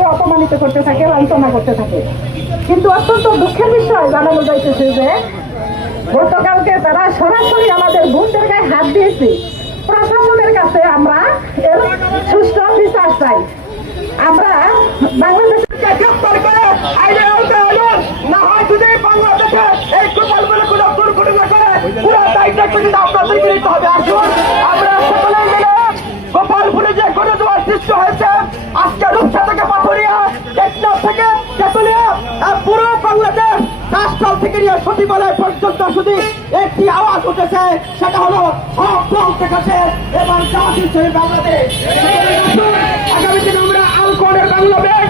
আমাদেরকে অপমানিত করতে থাকে, লাঞ্ছনা করতে থাকে। কিন্তু অত্যন্ত দুঃখের বিষয় জানানো যাইতেছে যে গতকালকে তারা সরাসরি আমাদের বোনদের গায়ে হাত দিয়েছে। প্রশাসনের কাছে আমরা এর সুষ্ঠু বিচার চাই। আমরা বাংলাদেশকে গ্রেফতার করে আইনের আওতায় আনুন, না হয় যদি বাংলাদেশে এই গোপালপুরে কোনো দুর্ঘটনা করে পুরো দায়িত্ব কিন্তু আপনাদেরকে নিতে হবে। আসুন আমরা সকলে মিলে গোপালপুরে যে গণজোয়ার সৃষ্টি হয়েছে, আজকে রূপসা থেকে পাথরিয়া, টেকনাফ থেকে তেতুলিয়া, পুরো বাংলাদেশ রাষ্ট্র থেকে নিয়ে সচিবালয় পর্যন্ত শুধু একটি আওয়াজ উঠেছে, সেটা হলো হক বলতে কাছে এবং জামাত ইসলামী বাংলাদেশ। আগামী দিনে আমরা আলকোহলের বাংলাদেশ